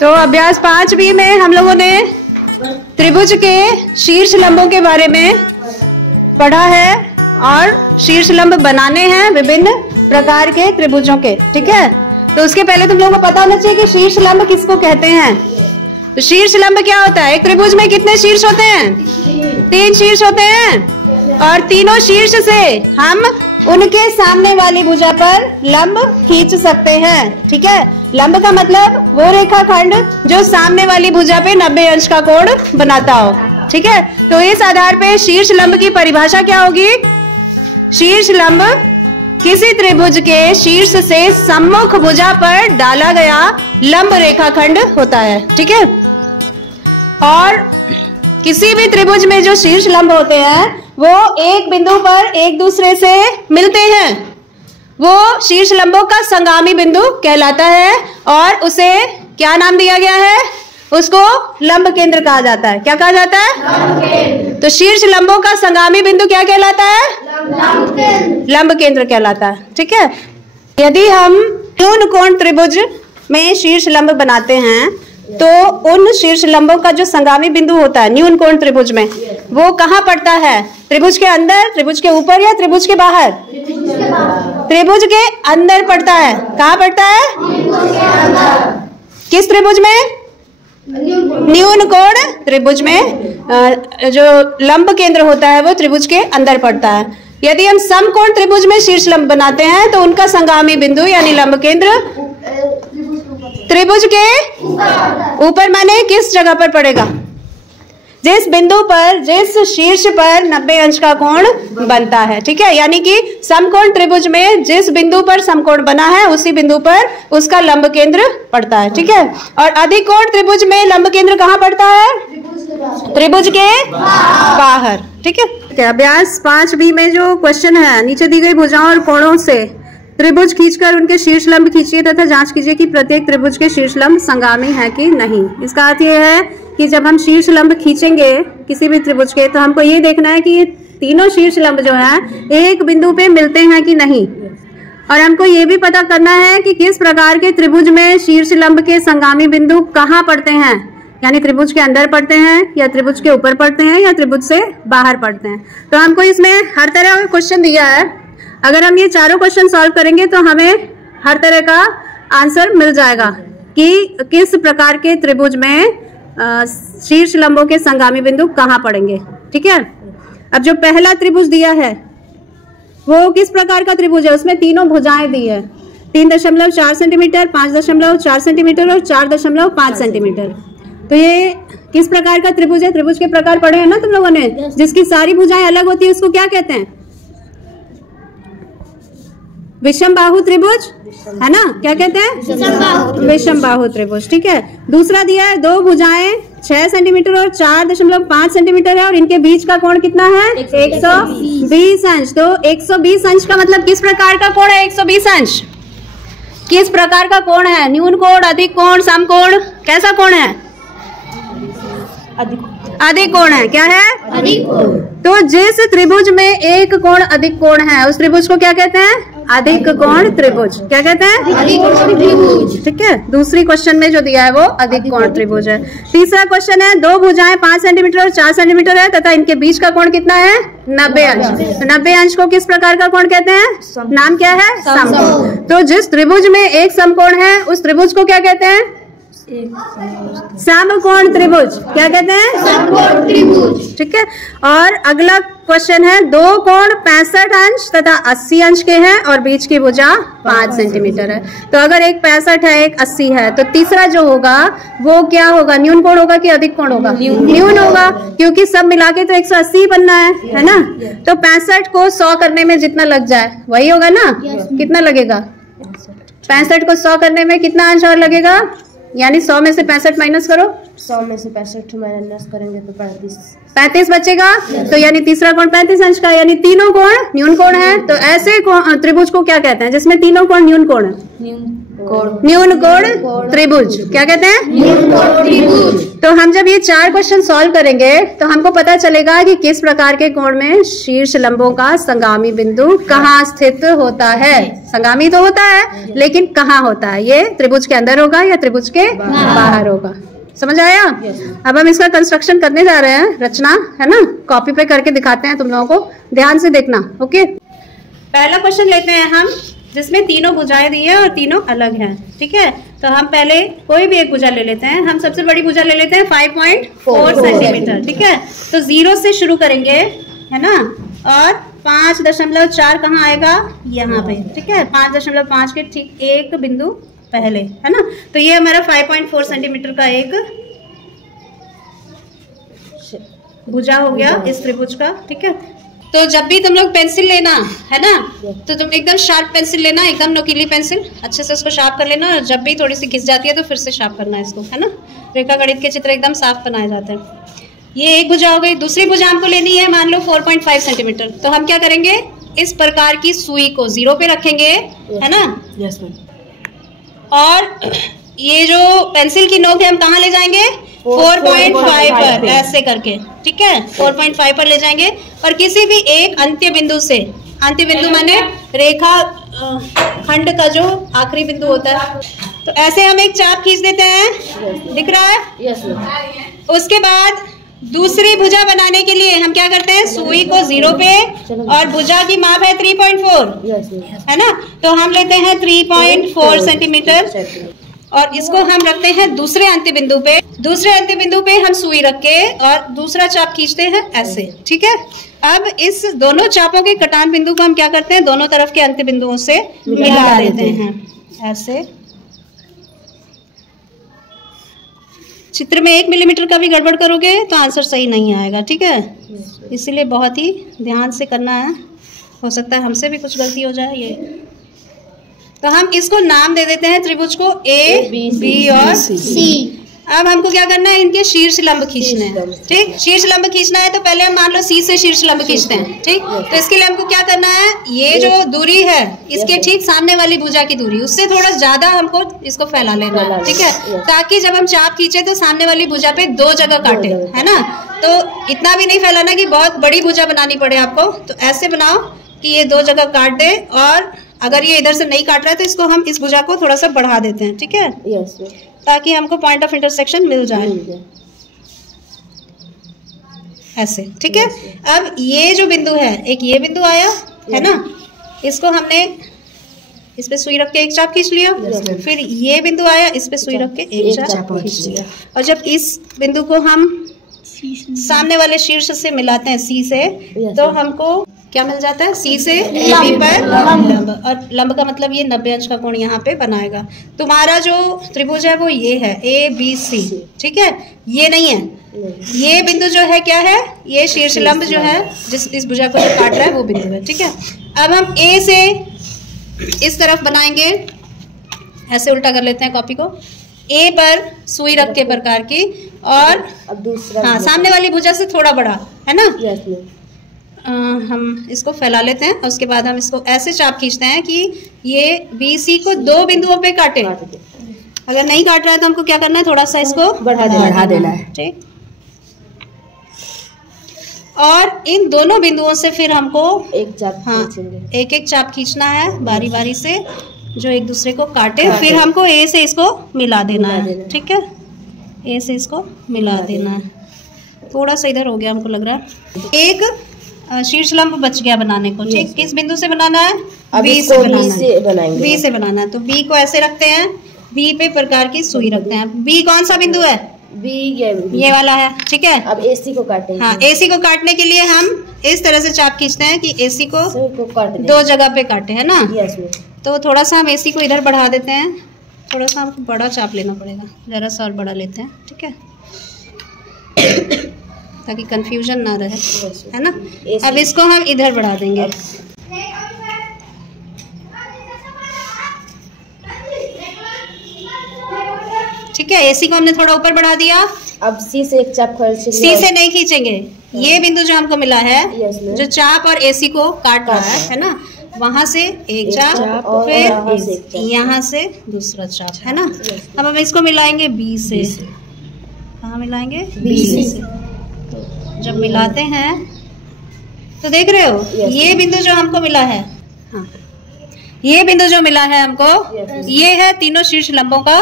तो अभ्यास 5B में हम लोगों ने त्रिभुज के शीर्ष लंबों के बारे में पढ़ा है और शीर्ष लंब बनाने हैं विभिन्न प्रकार के त्रिभुजों के। ठीक है, तो उसके पहले तुम लोगों को पता होना चाहिए कि शीर्ष लंब किसको कहते हैं। तो शीर्ष लंब क्या होता है? एक त्रिभुज में कितने शीर्ष होते हैं? 3 शीर्ष होते हैं और तीनों शीर्ष से हम उनके सामने वाली भुजा पर लंब खींच सकते हैं। ठीक है, लंब का मतलब वो रेखाखंड जो सामने वाली भुजा पे 90 अंश का कोण बनाता हो। ठीक है, तो इस आधार पे शीर्ष लंब की परिभाषा क्या होगी? शीर्ष लंब किसी त्रिभुज के शीर्ष से सम्मुख भुजा पर डाला गया लंब रेखाखंड होता है। ठीक है, और किसी भी त्रिभुज में जो शीर्ष लंब होते हैं वो एक बिंदु पर एक दूसरे से मिलते हैं, वो शीर्ष लंबों का संगामी बिंदु कहलाता है और उसे क्या नाम दिया गया है? उसको लंब केंद्र कहा जाता है। क्या कहा जाता है? तो शीर्ष लंबों का संगामी बिंदु क्या कहलाता है? लंब केंद्र कहलाता है। ठीक है, यदि हम न्यून कोण त्रिभुज में शीर्ष लंब बनाते हैं तो उन शीर्ष लंबों का जो संगामी बिंदु होता है न्यून कोण त्रिभुज में, वो कहाँ पड़ता है? त्रिभुज के अंदर, त्रिभुज के ऊपर या त्रिभुज के बाहर? त्रिभुज के अंदर पड़ता है। कहाँ पड़ता है? किस त्रिभुज में? न्यून कोण त्रिभुज में जो लंब केंद्र होता है वो त्रिभुज के अंदर पड़ता है। यदि हम समकोण त्रिभुज में शीर्ष लंब बनाते हैं तो उनका संगामी बिंदु यानी लंब केंद्र त्रिभुज के ऊपर माने किस जगह पर पड़ेगा? जिस बिंदु पर, जिस शीर्ष पर 90 अंश का कोण बनता है। ठीक है, यानी कि समकोण त्रिभुज में जिस बिंदु पर समकोण बना है उसी बिंदु पर उसका लंब केंद्र पड़ता है। ठीक है, और अधिकोण त्रिभुज में लंब केंद्र कहाँ पड़ता है? त्रिभुज के बाहर। ठीक है, अभ्यास 5B में जो क्वेश्चन है, नीचे दी गई भुजाओं और कोणों से त्रिभुज खींचकर उनके शीर्ष लंब खींचिए तथा जांच कीजिए कि प्रत्येक त्रिभुज के शीर्ष लंब संगामी है कि नहीं। इसका अर्थ यह है कि जब हम शीर्ष लंब खींचेंगे किसी भी त्रिभुज के तो हमको ये देखना है कि ये तीनों शीर्ष लंब जो है एक बिंदु पे मिलते हैं कि नहीं, और हमको ये भी पता करना है कि किस प्रकार के त्रिभुज में शीर्ष लंब के संगामी बिंदु कहाँ पड़ते हैं, यानी त्रिभुज के अंदर पड़ते हैं या त्रिभुज के ऊपर पड़ते हैं या त्रिभुज से बाहर पड़ते हैं। तो हमको इसमें हर तरह का क्वेश्चन दिया है, अगर हम ये चारों क्वेश्चन सॉल्व करेंगे तो हमें हर तरह का आंसर मिल जाएगा कि किस प्रकार के त्रिभुज में शीर्ष लंबों के संगामी बिंदु कहाँ पड़ेंगे। ठीक है, अब जो पहला त्रिभुज दिया है वो किस प्रकार का त्रिभुज है? उसमें तीनों भुजाएं दी है, 3.4 सेंटीमीटर, 5.4 सेंटीमीटर और 4.5 सेंटीमीटर। तो ये किस प्रकार का त्रिभुज है? त्रिभुज के प्रकार पढ़े हैं ना तुम लोगों ने, जिसकी सारी भुजाएं अलग होती है उसको क्या कहते हैं? विषम बाहु त्रिभुज, है ना? क्या कहते हैं? विषम बाहु त्रिभुज। ठीक है, दूसरा दिया है दो भुजाएं 6 सेंटीमीटर और 4.5 सेंटीमीटर है और इनके बीच का कोण कितना है? 120 अंश। तो 120 अंश का मतलब किस प्रकार का कोण है? 120 अंश किस प्रकार का कोण है? न्यून कोण, अधिक कोण, समकोण, कैसा कोण है? अधिक कोण है। क्या है? अधिक कोण। तो जिस त्रिभुज में एक कोण अधिक कोण है उस त्रिभुज को क्या कहते हैं? अधिक कोण त्रिभुज। क्या कहते हैं? अधिक कोण त्रिभुज। ठीक है, दूसरी क्वेश्चन में जो दिया है वो अधिक कोण त्रिभुज है। तीसरा क्वेश्चन है दो भुजाएं 5 सेंटीमीटर और 4 सेंटीमीटर है तथा इनके बीच का कोण कितना है? 90 अंश। तो 90 अंश को किस प्रकार का कोण कहते हैं? नाम क्या है? समकोण। तो जिस त्रिभुज में एक समकोण है उस त्रिभुज को क्या कहते हैं? समकोण त्रिभुज। क्या कहते हैं? समकोण त्रिभुज। ठीक है, और अगला क्वेश्चन है दो कोण 65 अंश तथा 80 अंश के हैं और बीच की भुजा 5 सेंटीमीटर है। तो अगर एक 65 है एक 80 है तो तीसरा जो होगा वो क्या होगा? न्यून कोण होगा कि अधिक कोण होगा? न्यून होगा, क्योंकि सब मिला के तो 180 बनना है ना? तो 65 को 100 करने में जितना लग जाए वही होगा ना? कितना लगेगा? 65 को 100 करने में कितना अंश और लगेगा? यानी 100 में से 65 माइनस करो, 100 में से 65 माइनस करेंगे तो 35 बचेगा। तो यानी तीसरा कोण 35 अंश का, यानी तीनों कोण न्यून कोण है। तो ऐसे त्रिभुज को क्या कहते हैं जिसमें तीनों कोण न्यून कोण है? न्यून कोण त्रिभुज। क्या कहते हैं? न्यून कोण त्रिभुज। तो हम जब ये 4 क्वेश्चन सॉल्व करेंगे तो हमको पता चलेगा कि किस प्रकार के कोण में शीर्ष लंबों का संगामी बिंदु कहाँ स्थित होता है। संगामी तो होता है लेकिन कहाँ होता है, ये त्रिभुज के अंदर होगा या त्रिभुज के बाहर होगा। समझ आया? अब हम इसका कंस्ट्रक्शन करने जा रहे हैं, रचना है ना, कॉपी पे करके दिखाते हैं तुम लोगों को, ध्यान से देखना। ओके, पहला क्वेश्चन लेते हैं हम जिसमें तीनों भुजाएं दी हैं और तीनों अलग हैं। ठीक है, तो हम पहले कोई भी एक भुजा ले लेते हैं। हम सबसे बड़ी भुजा ले लेते हैं 5.4 सेंटीमीटर। ठीक है, तो 0 से शुरू करेंगे है ना, और 5.4 कहाँ आएगा? यहाँ पे। ठीक है, 5.5 के ठीक एक बिंदु पहले है ना। तो ये हमारा 5.4 सेंटीमीटर का एक भुजा हो गया इस त्रिभुज का। ठीक है, तो जब भी तुम लोग पेंसिल लेना है ना, तो तुम एकदम शार्प पेंसिल लेना, एकदम नुकीली पेंसिल, अच्छे से उसको शार्प कर लेना। और जब भी थोड़ी सी घिस जाती है तो फिर से शार्प करना है इसको, है ना। रेखा गणित के चित्र एकदम साफ बनाए जाते हैं। ये एक भुजा हो गई। दूसरी भुजा हमको लेनी है मान लो 4.5 सेंटीमीटर। तो हम क्या करेंगे, इस प्रकार की सुई को 0 पे रखेंगे, है ना। Yes ma'am. और ये जो पेंसिल की नोक है हम कहाँ ले जाएंगे? 4.5 पर, ऐसे करके। ठीक है, 4.5 पर ले जाएंगे और किसी भी एक अंत्य बिंदु से, अंत्य बिंदु माने रेखा खंड का जो आखिरी बिंदु होता है, तो ऐसे हम एक चाप खींच देते हैं। दिख रहा है? Yes ma'am. उसके बाद दूसरी भुजा बनाने के लिए हम क्या करते हैं, सुई को 0 पे, और भुजा की माप है 3.4 है ना। तो हम लेते हैं 3.4 सेंटीमीटर और इसको हम रखते हैं दूसरे अंत्य बिंदु पे। दूसरे अंत्य बिंदु पे हम सुई रख के और दूसरा चाप खींचते हैं ऐसे। ठीक है, अब इस दोनों चापों के कटान बिंदु को हम क्या करते हैं, दोनों तरफ के अंत्य बिंदुओं से मिला देते हैं ऐसे। चित्र में 1 मिलीमीटर का भी गड़बड़ करोगे तो आंसर सही नहीं आएगा। ठीक है, इसीलिए बहुत ही ध्यान से करना है, हो सकता है हमसे भी कुछ गलती हो जाए। ये तो हम इसको नाम दे देते हैं त्रिभुज को A, B और C। अब हमको क्या करना है, इनके शीर्ष लंब खींचने हैं। ठीक, शीर्ष लंब खींचना है तो पहले हम मान लो C से शीर्ष लंब खींचते हैं। ठीक, तो इसके लिए हमको क्या करना है, ये जो दूरी है इसके ठीक सामने वाली भुजा की दूरी, उससे थोड़ा ज्यादा हमको इसको फैला लेना है। ठीक है, ताकि जब हम चाप खींचे तो सामने वाली भुजा पे 2 जगह काटे, है ना। तो इतना भी नहीं फैलाना कि बहुत बड़ी भुजा बनानी पड़े आपको। तो ऐसे बनाओ कि ये 2 जगह काट दे, और अगर ये इधर से नहीं काट रहा है तो इसको हम इस भुजा को थोड़ा सा बढ़ा देते हैं। ठीक है, यस, ताकि हमको पॉइंट ऑफ इंटरसेक्शन मिल जाए ऐसे। ठीक है, अब ये जो बिंदु है, एक ये बिंदु आया है ना, इसको हमने इस पे सुई रख के एक चाप खींच लिया। फिर ये बिंदु आया, इस पे सुई रख के एक चाप खींच लिया। और जब इस बिंदु को हम सामने वाले शीर्ष से मिलाते हैं C से, तो हमको क्या मिल जाता है, C से AB पर लंब। और लंब का मतलब ये 90 अंश का कोण यहाँ पे बनाएगा। तुम्हारा जो त्रिभुज है वो ये है ABC। ठीक है, ये नहीं है, ये बिंदु जो है क्या है, ये शीर्ष लंब जो है जिस इस भुजा को जो काट रहा है वो बिंदु है। ठीक है, अब हम A से इस तरफ बनाएंगे, ऐसे उल्टा कर लेते हैं कॉपी को। A पर सुई रख के प्रकार की, और अब दूसरा, हाँ, सामने वाली भुजा से थोड़ा बड़ा, है ना। Yes ma'am. हम इसको फैला लेते हैं और उसके बाद हम इसको ऐसे चाप खींचते हैं कि ये BC को 2 बिंदुओं पे काटे। अगर नहीं काट रहा है तो हमको क्या करना है, थोड़ा सा इसको बढ़ा देना है। ठीक, और इन दोनों बिंदुओं से फिर हमको एक चाप, हाँ, एक चाप खींचना है बारी बारी से, जो एक दूसरे को काटे। फिर हमको A से इसको मिला देना है। ठीक है, A से इसको मिला देना है। थोड़ा सा इधर हो गया हमको लग रहा है। एक शीर्ष लंब बच गया बनाने को। ठीक, किस बिंदु से बनाना है, B से बनाना है। B से बनाना है, तो B को ऐसे रखते हैं, B पे प्रकार की सुई रखते हैं। B कौन सा बिंदु है, B ये वाला है। ठीक है, अब AC को काटेंगे। हाँ, AC को काटने के लिए हम इस तरह से चाप खींचते हैं कि AC को काट 2 जगह पे काटे, है ना। Yes ma'am. तो थोड़ा सा हम AC को इधर बढ़ा देते हैं, थोड़ा सा हमको बड़ा चाप लेना पड़ेगा, जरा सा और बड़ा लेते हैं। ठीक है, ताकि कंफ्यूजन ना रहे, है ना। अब इसको हम इधर बढ़ा देंगे। ठीक है, AC को हमने थोड़ा ऊपर बढ़ा दिया। अब C से एक चाप खींचेंगे। C से नहीं खींचेंगे, ये बिंदु जो हमको मिला है, यस मैम, जो चाप और AC को काट रहा है ना, वहां से एक चाप और फिर यहाँ से दूसरा चाप, है ना। अब हम इसको मिलाएंगे बी से। कहाँ मिलाएंगे? बी से। तो जब मिलाते हैं तो देख रहे हो ये बिंदु जो हमको मिला है, हाँ ये बिंदु जो मिला है हमको, ये है तीनों शीर्ष लंबों का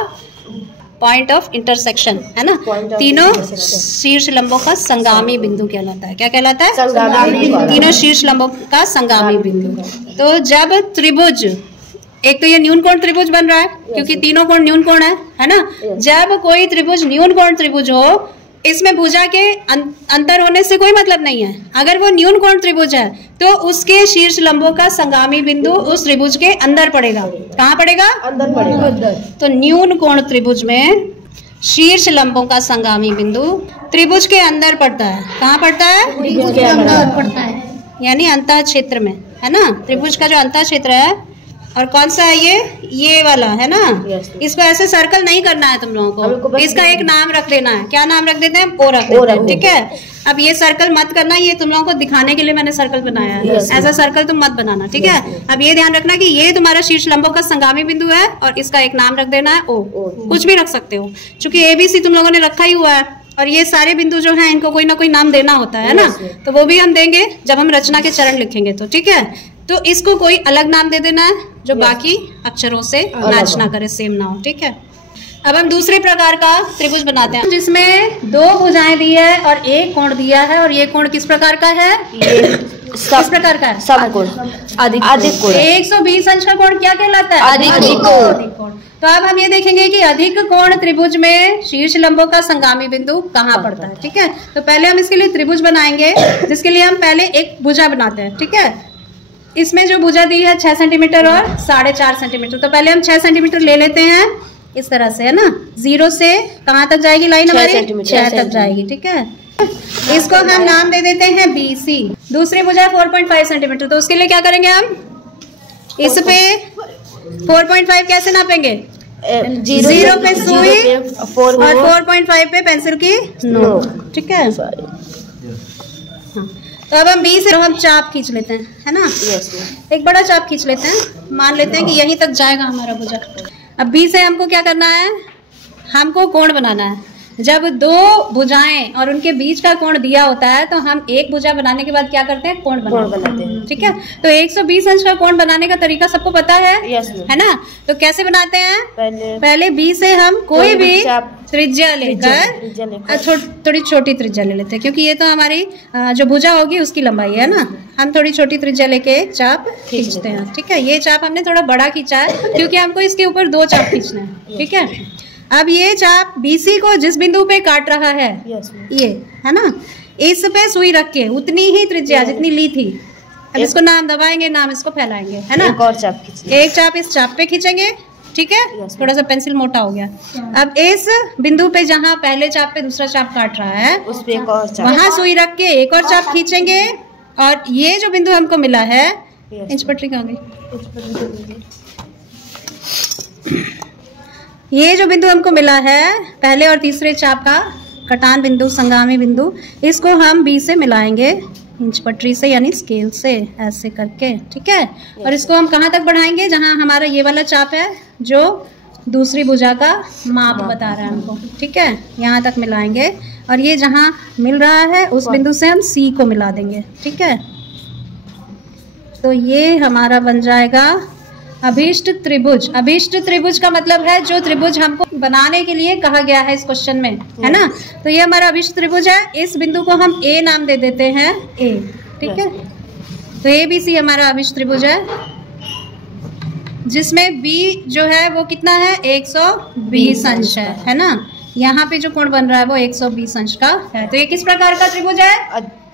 पॉइंट ऑफ इंटरसेक्शन, है ना। तीनों शीर्ष लंबों का संगामी बिंदु कहलाता है। क्या कहलाता है? संगामी। तीनों शीर्ष लंबों का संगामी बिंदु। तो जब त्रिभुज, एक तो ये न्यून कोण त्रिभुज बन रहा है क्योंकि तीनों कोण न्यून कोण है ना। जब कोई त्रिभुज न्यून कोण त्रिभुज हो, इसमें भुजा के अंतर होने से कोई मतलब नहीं है। अगर वो न्यून कोण त्रिभुज है तो उसके शीर्ष लंबों का संगामी बिंदु उस त्रिभुज के अंदर पड़ेगा। कहाँ पड़ेगा? अंदर पड़ेगा। तो न्यून कोण त्रिभुज में शीर्ष लंबों का संगामी बिंदु त्रिभुज के अंदर पड़ता है। कहाँ पड़ता है? त्रिभुज के अंदर पड़ता है, यानी अंतः क्षेत्र में, है ना। त्रिभुज का जो अंतः क्षेत्र है, और कौन सा है ये वाला, है ना। इसको ऐसे सर्कल नहीं करना है तुम लोगों को, इसका एक नाम रख देना है। क्या नाम रख देते हैं? ओ रख देते हैं, ठीक है। अब ये सर्कल मत करना, ये तुम लोगों को दिखाने के लिए मैंने सर्कल बनाया है। ऐसा सर्कल तुम मत बनाना, ठीक है। अब ये ध्यान रखना कि ये तुम्हारा शीर्ष लंबों का संगामी बिंदु है और इसका एक नाम रख देना है ओ। कुछ भी रख सकते हो, क्योंकि ABC तुम लोगों ने रखा ही हुआ है और ये सारे बिंदु जो हैं इनको कोई ना कोई नाम देना होता है ना। तो वो भी हम देंगे जब हम रचना के चरण लिखेंगे, तो ठीक है। तो इसको कोई अलग नाम दे देना है जो बाकी अक्षरों से मैच ना करे, सेम ना हो, ठीक है। अब हम दूसरे प्रकार का त्रिभुज बनाते हैं जिसमें दो भुजाएं दी है और एक कोण दिया है। और ये कोण किस प्रकार का है? किस प्रकार का है? समकोण, अधिक कोण। 120 अंश का कोण क्या कहलाता है? अधिक कोण। तो अब हम ये देखेंगे कि अधिक कोण त्रिभुज में शीर्ष लंबों का संगामी बिंदु कहाँ पड़ता है, ठीक है। तो पहले हम इसके लिए त्रिभुज बनाएंगे, जिसके लिए हम पहले एक भुजा बनाते हैं, ठीक है। इसमें जो भुजा दी है 6 सेंटीमीटर और 4.5 सेंटीमीटर। तो पहले हम 6 सेंटीमीटर ले लेते हैं इस तरह से, है ना। 0 से कहाँ तक जाएगी लाइन हमारी? 6 तक जाएगी, ठीक है। इसको हम नाम दे देते हैं BC। दूसरी भुजा 4.5 सेंटीमीटर, तो उसके लिए क्या करेंगे हम? इस पे 4.5 कैसे नापेंगे? 0 पे सुई और 4.5 पे पेंसिल की नोक, ठीक है। तो अब हम B से हम चाप खींच लेते हैं, है ना। एक बड़ा चाप खींच लेते हैं, मान लेते हैं कि यहीं तक जाएगा हमारा भुजा। अब B से हमको क्या करना है? हमको कोण बनाना है। जब दो भुजाएं और उनके बीच का कोण दिया होता है तो हम एक भुजा बनाने के बाद क्या करते हैं? कोण बनाते हैं, ठीक है। तो 120 अंश का कोण बनाने का तरीका सबको पता है, है ना। तो कैसे बनाते हैं? पहले B से हम कोई भी त्रिज्या लेकर थोड़ी छोटी त्रिज्या ले लेते हैं, क्योंकि ये तो हमारी जो भुजा होगी उसकी लंबाई है ना। हम थोड़ी छोटी त्रिज्या लेके चाप खींचते हैं, ठीक है। ये चाप हमने थोड़ा बड़ा खींचा है क्योंकि हमको इसके ऊपर 2 चाप खींचना है, ठीक है। अब ये चाप BC को जिस बिंदु पे काट रहा है, ये है ना, इस पे सुई रख के उतनी ही त्रिज्या जितनी ली थी, अब इसको नाम दबाएंगे, नाम इसको फैलाएंगे, है ना। एक चाप इस चाप पे खींचेंगे, ठीक है। थोड़ा सा पेंसिल मोटा हो गया। अब इस बिंदु पे जहाँ पहले चाप पे दूसरा चाप काट रहा है, उस पे एक और चाप, वहां सुई रख के एक और चाप खींचेंगे। और ये जो बिंदु हमको मिला है, इंच पटरी कहाँ गई? ये जो बिंदु हमको मिला है, पहले और तीसरे चाप का कटान बिंदु, संगामी बिंदु, इसको हम B से मिलाएंगे इंच पटरी से, यानी स्केल से, ऐसे करके, ठीक है। और इसको हम कहाँ तक बढ़ाएंगे? जहाँ हमारा ये वाला चाप है जो दूसरी भुजा का माप बता रहा है हमको, ठीक है, यहाँ तक मिलाएंगे। और ये जहाँ मिल रहा है उस बिंदु से हम C को मिला देंगे, ठीक है। तो ये हमारा बन जाएगा अभीष्ट त्रिभुज। अभीष्ट त्रिभुज का मतलब है जो त्रिभुज हमको बनाने के लिए कहा गया है इस क्वेश्चन में, है ना। तो ये हमारा अभीष्ट त्रिभुज है। इस बिंदु को हम A नाम दे देते हैं, A, ठीक है। तो ABC हमारा अभीष्ट त्रिभुज है, जिसमें B जो है वो कितना है? 120 अंश है ना। यहाँ पे जो कोण बन रहा है वो 120 अंश का है। तो ये किस प्रकार का त्रिभुज है?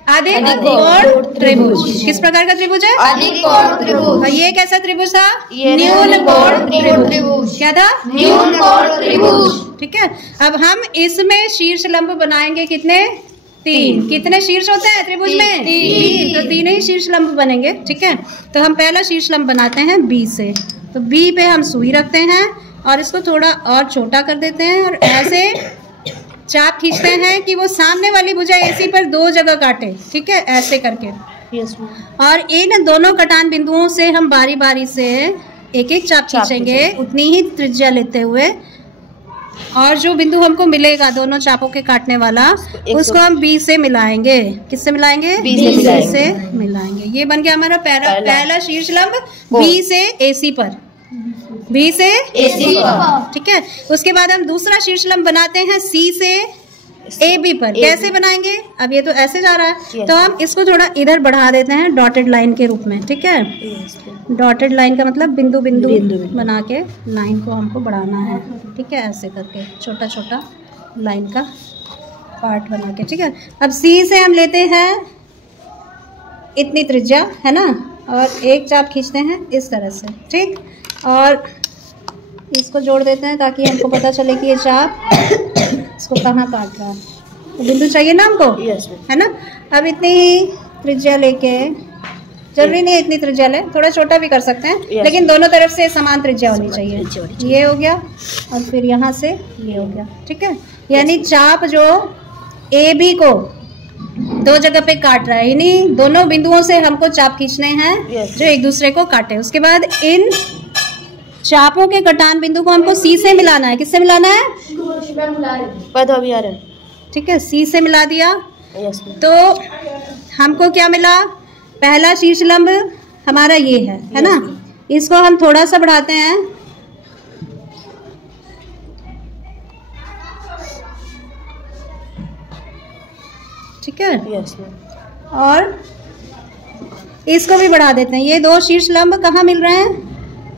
अधिक कोण त्रिभुज। किस प्रकार का त्रिभुज है? अधिक कोण त्रिभुज। और ये कैसा त्रिभुज था? न्यून कोण त्रिभुज। क्या था? न्यून कोण त्रिभुज, ठीक है। अब हम इसमें शीर्ष लंब बनाएंगे, कितने? 3। कितने शीर्ष होते हैं त्रिभुज में? 3। तो 3 ही शीर्ष लंब बनेंगे, ठीक है। तो हम पहला शीर्ष लंब बनाते हैं B से। तो B पे हम सुई रखते हैं और इसको थोड़ा और छोटा कर देते हैं और ऐसे चाप खींचते हैं कि वो सामने वाली भुजा AC पर 2 जगह काटे, ठीक है, ऐसे करके। Yes ma'am. और इन दोनों कटान बिंदुओं से हम बारी बारी से एक एक चाप खींचेंगे, उतनी ही त्रिज्या लेते हुए, और जो बिंदु हमको मिलेगा दोनों चापों के काटने वाला, उसको हम बी से मिलाएंगे। किससे मिलाएंगे? बी से मिलाएंगे। ये बन गया हमारा पहला शीर्ष लंब बी से एसी पर, बी से एसी पर, ठीक है। उसके बाद हम दूसरा शीर्ष लंब बनाते हैं सी से ए बी पर। कैसे बनाएंगे? अब ये तो ऐसे जा रहा है, तो हम इसको थोड़ा इधर बढ़ा देते हैं डॉटेड लाइन के रूप में, ठीक है। डॉटेड लाइन का मतलब बिंदु बिंदु बना के लाइन को हमको बढ़ाना है, ठीक है, ऐसे करके छोटा छोटा लाइन का पार्ट बना के, ठीक है। अब सी से हम लेते हैं इतनी त्रिज्या, है ना, और एक चाप खींचते हैं इस तरह से, ठीक, और इसको जोड़ देते हैं ताकि हमको पता चले कि ये चाप इसको कहाँ काट रहा है। तो बिंदु चाहिए ना हमको, है ना। अब इतनी ही त्रिज्या लेके, जरूरी नहीं इतनी त्रिज्या ले, थोड़ा छोटा भी कर सकते हैं, लेकिन दोनों तरफ से समान त्रिज्या होनी चाहिए। ये हो गया, और फिर यहाँ से ये हो गया, ठीक है। यानी चाप जो ए बी को दो जगह पे काट रहा है, इन्हीं दोनों बिंदुओं से हमको चाप खींचने हैं जो एक दूसरे को काटे। उसके बाद इन चापों के कटान बिंदु को हमको सी से मिलाना है। किससे मिलाना है? ठीक है, सी से मिला दिया। तो हमको क्या मिला? पहला शीर्ष लंब हमारा ये है ना। इसको हम थोड़ा सा बढ़ाते हैं, ठीक है, और इसको भी बढ़ा देते हैं। ये दो शीर्ष लंब कहाँ मिल रहे हैं?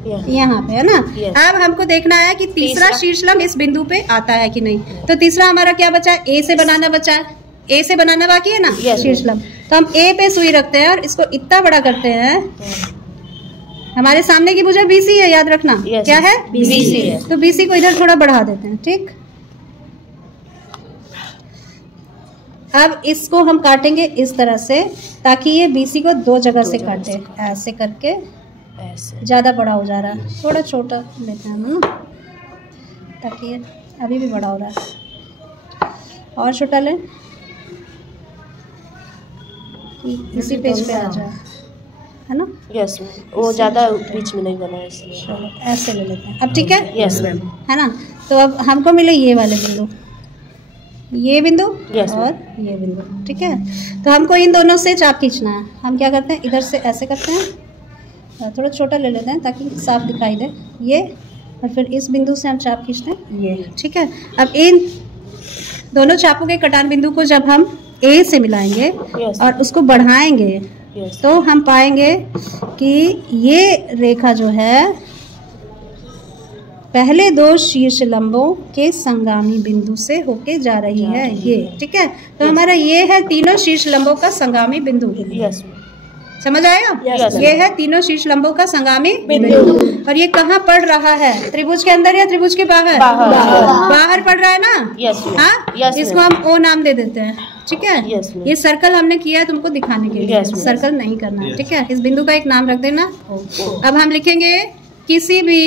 यहाँ पे, है ना। अब हमको देखना है कि तीसरा शीर्ष लंब इस बिंदु पे आता है कि नहीं। तो तीसरा हमारा क्या बचा है? ए से बनाना बचा है। ए से बनाना बाकी है ना शीर्ष लंब। तो हम ए पे सुई रखते हैं और इसको इतना बड़ा करते हैं। हमारे सामने की भुजा बीसी है, याद रखना। क्या है? बीसी है। तो बीसी को इधर थोड़ा बढ़ा देते हैं, ठीक। अब इसको हम काटेंगे इस तरह से ताकि ये बीसी को दो जगह से काटे, ऐसे करके। ज़्यादा बड़ा हो जा रहा है, थोड़ा छोटा लेते हैं हम ना, ताकि ये अभी भी बड़ा हो रहा है। और छोटा लें, इसी पेज पे आ जाए, है ना। यस मैम, वो ज़्यादा बीच में नहीं बना है इसलिए। चलो ऐसे ले लेते हैं अब, ठीक है। यस मैम, है ना। तो अब हमको मिले ये वाले बिंदु, ये बिंदु और ये बिंदु, ठीक है। तो हमको इन दोनों से चाप खींचना है। हम क्या करते हैं? इधर से ऐसे करते हैं, थोड़ा छोटा ले लेते हैं ताकि साफ दिखाई दे ये, और फिर इस बिंदु से हम चाप खींचते हैं ये, ठीक है। अब इन दोनों चापों के कटान बिंदु को जब हम ए से मिलाएंगे और उसको बढ़ाएंगे तो हम पाएंगे कि ये रेखा जो है पहले दो शीर्ष लंबों के संगामी बिंदु से होके जा रही है, ये, ठीक है। तो हमारा ये है तीनों शीर्ष लंबों का संगामी बिंदु। समझ आया? ये है तीनों शीर्ष लंबों का संगामी बिंदु। और ये कहाँ पड़ रहा है? त्रिभुज के अंदर या त्रिभुज के बाहर? बाहर पड़ रहा है ना। हाँ, इसको हम ओ नाम दे देते हैं, ठीक है। ये सर्कल हमने किया है तुमको दिखाने के लिए, सर्कल नहीं करना है, ठीक है। इस बिंदु का एक नाम रख देना। अब हम लिखेंगे किसी भी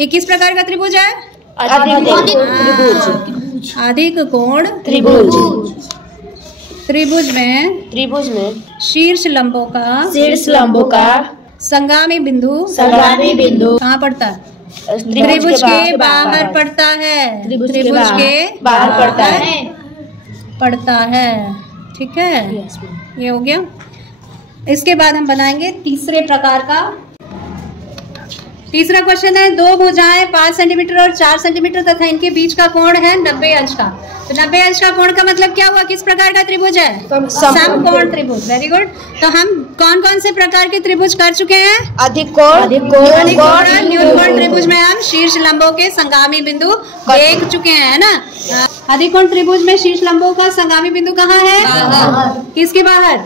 ये किस प्रकार का त्रिभुज है? अधिक कोण त्रिभुज। त्रिभुज में शीर्ष लंबों का संगामी बिंदु कहाँ पड़ता है? त्रिभुज के बाहर पड़ता है। त्रिभुज के बाहर पड़ता है, ठीक है। ये हो गया। इसके बाद हम बनाएंगे तीसरे प्रकार का। तीसरा क्वेश्चन है, दो भुजाएं 5 सेंटीमीटर और 4 सेंटीमीटर तथा इनके बीच का कोण है 90 अंश का। तो 90 अंश का कोण का मतलब क्या हुआ? किस प्रकार का त्रिभुज है? समकोण त्रिभुज। Very good. तो हम कौन कौन से प्रकार के त्रिभुज कर चुके हैं? अधिक कोण और न्यून कोण त्रिभुज में हम शीर्ष लंबों के संगामी बिंदु देख चुके हैं, है ना। अधिक कोण त्रिभुज में शीर्ष लंबों का संगामी बिंदु कहाँ है? किसके बाहर?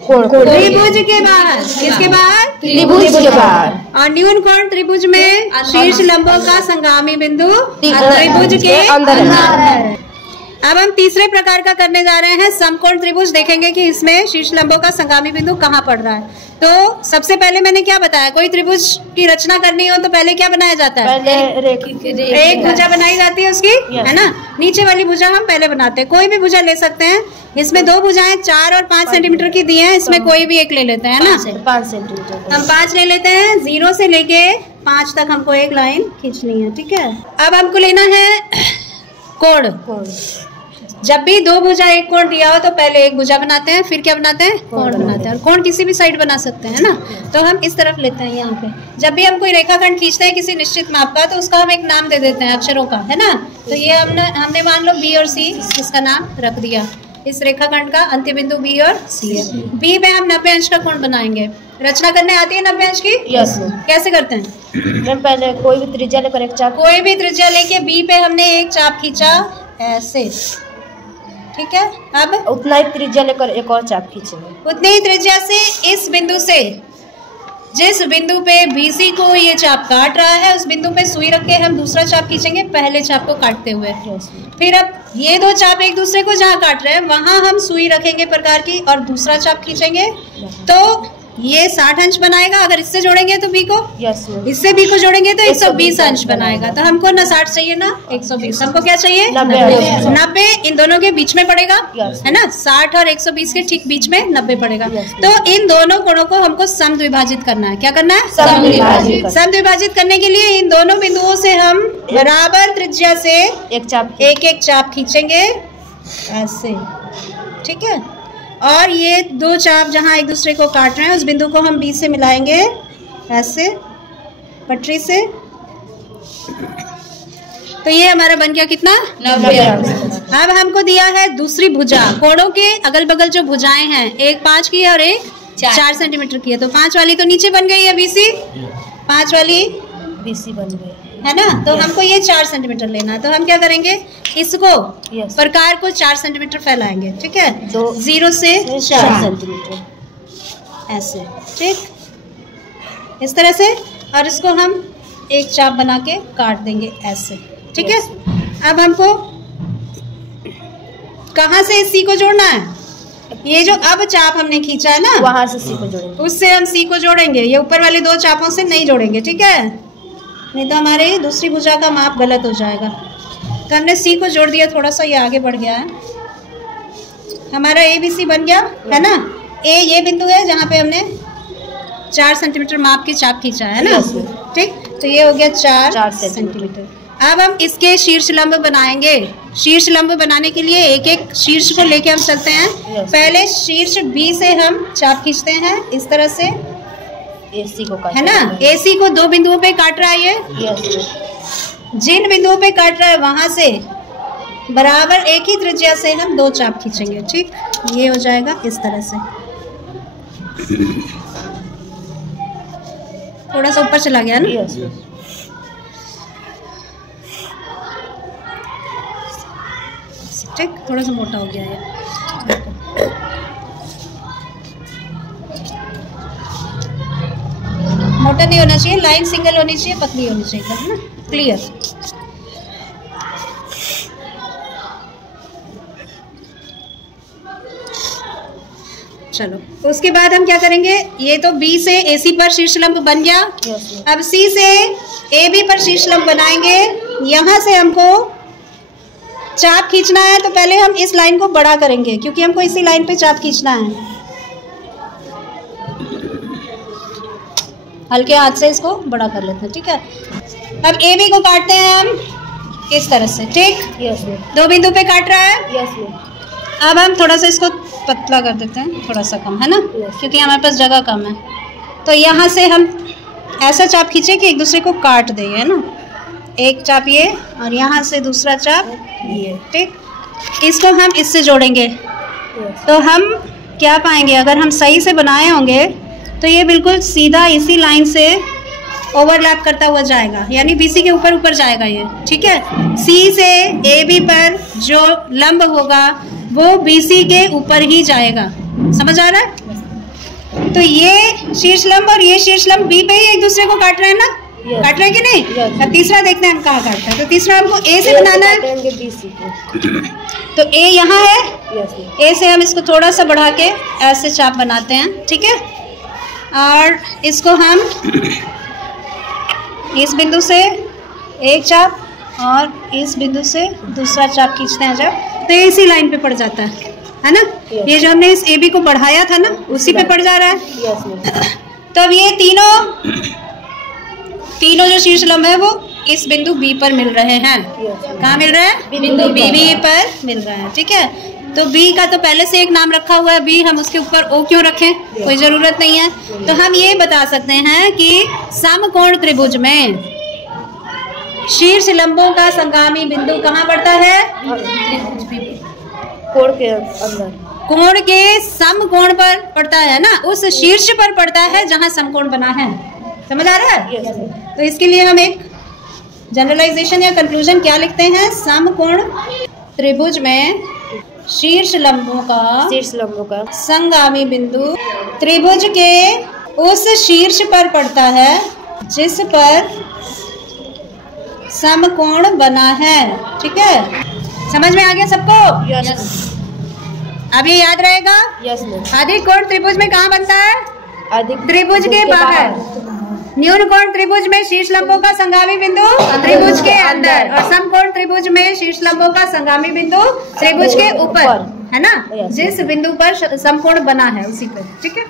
त्रिभुज के बाहर। किसके बाहर? त्रिभुज के बाहर। और न्यून कोण त्रिभुज में शीर्ष लंबों का संगामी बिंदु त्रिभुज के अंदर है। अब हम तीसरे प्रकार का करने जा रहे हैं, समकोण त्रिभुज। देखेंगे कि इसमें शीर्ष लंबों का संगामी बिंदु कहाँ पड़ रहा है। तो सबसे पहले मैंने क्या बताया, कोई त्रिभुज की रचना करनी हो तो पहले क्या बनाया जाता है, एक भुजा बनाई जाती है उसकी, है ना। नीचे वाली भुजा हम पहले बनाते हैं, कोई भी भुजा ले सकते हैं। इसमें दो भुजाएं 4 और 5 सेंटीमीटर की दी हैं, इसमें कोई भी एक ले लेते हैं ना, 5 सेंटीमीटर। हम 5 ले लेते हैं। 0 से लेके 5 तक हमको एक लाइन खींचनी है, ठीक है। अब हमको लेना है कोण। जब भी दो भुजा एक कोण दिया हो तो पहले एक भुजा बनाते हैं, फिर क्या बनाते हैं, कोण बनाते हैं। और कोण किसी भी साइड बना सकते हैं ना, तो हम इस तरफ लेते हैं यहाँ पे। जब भी हम कोई रेखाखंड खींचते हैं किसी निश्चित माप का, तो उसका हम एक नाम दे देते हैं अक्षरों का, है ना। तो ये हमने मान लो बी और सी इसका नाम रख दिया। इस रेखाखंड का अंत्य बिंदु बी और सी है। बी में हम 90 अंश का कोण बनाएंगे। रचना करने आती है 90 अंश की? यस। कैसे करते हैं? मैम पहले कोई भी त्रिज्या लेकर एक चाप, कोई भी त्रिज्या लेके बी पे हमने एक चाप खींचा ऐसे, ठीक है। अब उतना ही त्रिज्या लेकर एक और चाप खींचेंगे। उतनी ही त्रिज्या से इस बिंदु से, जिस बिंदु पे BC को ये चाप काट रहा है, उस बिंदु पे सुई रख के हम दूसरा चाप खींचेंगे पहले चाप को काटते हुए। फिर अब ये दो चाप एक दूसरे को जहाँ काट रहे हैं वहां हम सुई रखेंगे प्रकार की और दूसरा चाप खींचेंगे, तो ये 60 अंश बनाएगा। अगर इससे जोड़ेंगे तो बी को, इससे बी को जोड़ेंगे तो 120 अंश बनाएगा। तो हमको ना 60 चाहिए ना 120, हमको क्या चाहिए, 90। इन दोनों के बीच में पड़ेगा, है ना। 60 और 120 के ठीक बीच में 90 पड़ेगा। तो इन दोनों कोणों को हमको समद्विभाजित करना है। क्या करना है, समद्विभाजित करने के लिए इन दोनों बिंदुओं से हम बराबर त्रिज्या से एक चाप खींचेंगे ऐसे, ठीक है। और ये दो चाप जहाँ एक दूसरे को काट रहे हैं उस बिंदु को हम बीच से मिलाएंगे ऐसे पटरी से। तो ये हमारा बन गया कितना, 90 अंश। अब हमको दिया है दूसरी भुजा। कोणों के अगल बगल जो भुजाएं हैं, एक 5 की है और एक 4 सेंटीमीटर की है। तो 5 वाली तो नीचे बन गई है BC, 5 वाली BC बन गई, है ना। तो हमको ये 4 सेंटीमीटर लेना है। तो हम क्या करेंगे, इसको प्रकार को 4 सेंटीमीटर फैलाएंगे, ठीक है। 0 से 4 सेंटीमीटर ऐसे, ठीक, इस तरह से। और इसको हम एक चाप बना के काट देंगे ऐसे, ठीक है। अब हमको कहाँ से सी को जोड़ना है, ये जो अब चाप हमने खींचा है ना वहां से सी को जोड़ेंगे, उससे हम सी को जोड़ेंगे। ये ऊपर वाले दो चापों से नहीं जोड़ेंगे, ठीक है, नहीं तो हमारे दूसरी भुजा का माप गलत हो जाएगा। तो हमने सी को जोड़ दिया, थोड़ा सा ये आगे बढ़ गया है, हमारा ABC बन गया, है ना। ए ये बिंदु है जहाँ पे हमने 4 सेंटीमीटर माप की चाप खींचा है ना, ठीक। तो ये हो गया 4 सेंटीमीटर। अब हम इसके शीर्ष लंब बनाएंगे। शीर्ष लंब बनाने के लिए एक एक शीर्ष को लेके हम चलते हैं। पहले शीर्ष B से हम चाप खींचते हैं इस तरह से, AC को काट, है ना। AC को 2 बिंदुओं पे काट रहा है ये, जिन बिंदुओं पे काट रहा है वहां से बराबर एक ही त्रिज्या से हम 2 चाप खींचेंगे, ठीक। ये हो जाएगा इस तरह से, थोड़ा सा ऊपर चला गया ना। ठीक, थोड़ा सा मोटा हो गया है। मोटा नहीं होना चाहिए, लाइन सिंगल होनी चाहिए, पतली होनी चाहिए, है ना, क्लियर। चलो, उसके बाद हम क्या करेंगे, ये तो B से AC पर शीर्षलंब बन गया। अब C से AB पर शीर्षलंब बनाएंगे। यहाँ से हमको चाप खींचना है, तो पहले हम इस लाइन को बड़ा करेंगे क्योंकि हमको इसी लाइन पे चाप खींचना है। हल्के हाथ से इसको बड़ा कर लेते हैं, ठीक है। अब AB को काटते हैं हम इस तरह से, ठीक। 2 बिंदु पे काट रहा है। अब हम थोड़ा सा इसको पतला कर देते हैं, थोड़ा सा कम, है ना, क्योंकि हमारे पास जगह कम है। तो यहाँ से हम ऐसा चाप खींचे कि एक दूसरे को काट दे, है ना। एक चाप ये और यहाँ से दूसरा चाप ये, ठीक। इसको हम इससे जोड़ेंगे तो हम क्या पाएंगे, अगर हम सही से बनाए होंगे तो ये बिल्कुल सीधा इसी लाइन से ओवरलैप करता हुआ जाएगा, यानी BC के ऊपर ऊपर जाएगा ये, ठीक है। C से AB पर जो लंब होगा वो BC के ऊपर ही जाएगा, समझ आ रहा है। तो ये शीर्ष लंब और ये शीर्ष लंब B पे ही एक दूसरे को काट रहे हैं ना, Yes. काट रहे हैं कि नहीं? Yes. अब तीसरा देखते हैं हम कहाँ काटते हैं। तो तीसरा हमको ए से बनाना है, काटेंगे BC को। तो ए यहाँ है, यस मैम। ए से हम इसको थोड़ा सा बढ़ा के ऐसे चाप बनाते हैं, ठीक है। और इसको हम इस बिंदु से एक चाप और इस बिंदु से दूसरा चाप खींचते हैं जब, तो ये इसी लाइन पे पड़ जाता है ना। Yes. ये जो हमने इस AB को बढ़ाया था ना, उसी पे पड़ जा रहा है। Yes ma'am. तो अब ये तीनों जो शीर्ष लंब है वो इस बिंदु B पर मिल रहे हैं। Yes ma'am. कहाँ मिल रहा है? बिंदु B पर मिल रहा है, ठीक है। तो B का तो पहले से एक नाम रखा हुआ है B, हम उसके ऊपर O क्यों रखें? कोई जरूरत नहीं है। तो हम ये बता सकते हैं कि समकोण त्रिभुज में शीर्ष लंबों का संगामी बिंदु कहाँ पड़ता है? कोण के अंदर। कोण के समकोण पर पड़ता है ना, उस शीर्ष पर पड़ता है जहाँ समकोण बना है। समझ आ रहा है? Yes ma'am. तो इसके लिए हम एक जनरलाइजेशन या कंक्लूजन क्या लिखते हैं? समकोण त्रिभुज में शीर्ष लंबों का संगामी बिंदु त्रिभुज के उस शीर्ष पर पड़ता है जिस पर समकोण बना है, ठीक है। समझ में आ गया सबको? यस। अब ये याद रहेगा। Yes ma'am. अधिक कोण त्रिभुज में कहाँ बनता है? अधिक त्रिभुज के बाहर। न्यून कोण त्रिभुज में शीर्ष लंबों का संगामी बिंदु त्रिभुज के अंदर, और समकोण त्रिभुज में शीर्ष लंबों का संगामी बिंदु त्रिभुज के ऊपर, है ना। जिस बिंदु पर समकोण बना है उसी पर, ठीक है।